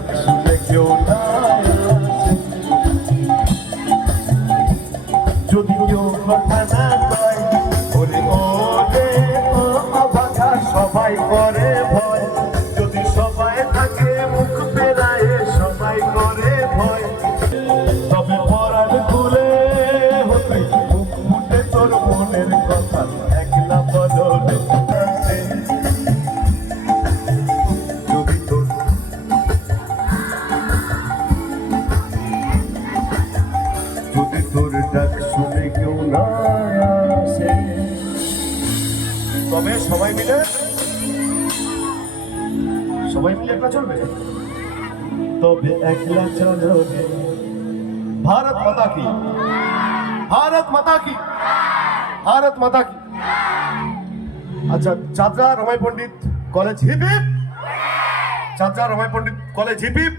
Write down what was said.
ডাক শুনে কেউ না আসে, যদি কেউ কথা না কয়, ওরে ওরে ও অবাকা সবাই করে ভয়, যদি সবাই থাকে মুখ বেড়ায় সবাই করে ভয়, তবে পরাণ খুলে হতে মুখ ফুটে তোর মনের কথা একলা বদলে যদি তোর যদি তোর ডাক শুনে কেউ না আসে, তবে সবাই মিলে একটা চলবে, তবে একলা চলবে। भारत माता की, भारत माता की, भारत माता की। अच्छा, चाचा रमाई पंडित कॉलेज हिप हिप, चाचा रमाई पंडित कॉलेज हिप हिप।